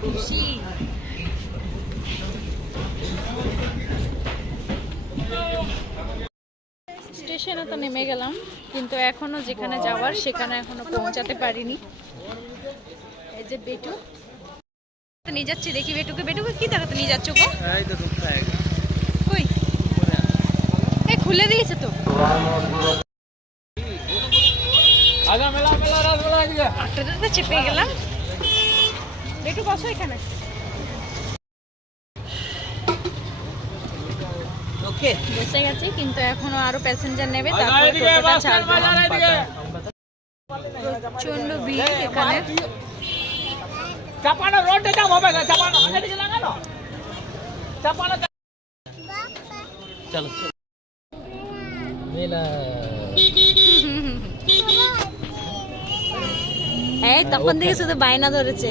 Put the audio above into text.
খুশি। স্টেশনে তো নেমে গেলাম, কিন্তু এখনো যেখানে যাওয়ার সেখানে এখনো পৌঁছাতে পারিনি। এই যে বেটু নিয়ে যাচ্ছি, দেখি বেটুকে। বেটুকে কি দেখাতে নিয়ে যাচ্ছ গো? কই? এই খুলে দিয়েছে তো। আটটাতে চেপে গেলাম। বেটু বসো এখানে। ওকে, বসে গেছি, কিন্তু এখনো আরো প্যাসেঞ্জার নেবে, তারপরে টোটোটা ছাড়বে। প্রচন্ড ভিড় এখানে। চাপানো রোডে যাব হবে না, চাপানো এদিকে লাগানো, চাপানো। চলো মেলা। এই তখন থেকে শুধু বায়না ধরেছে।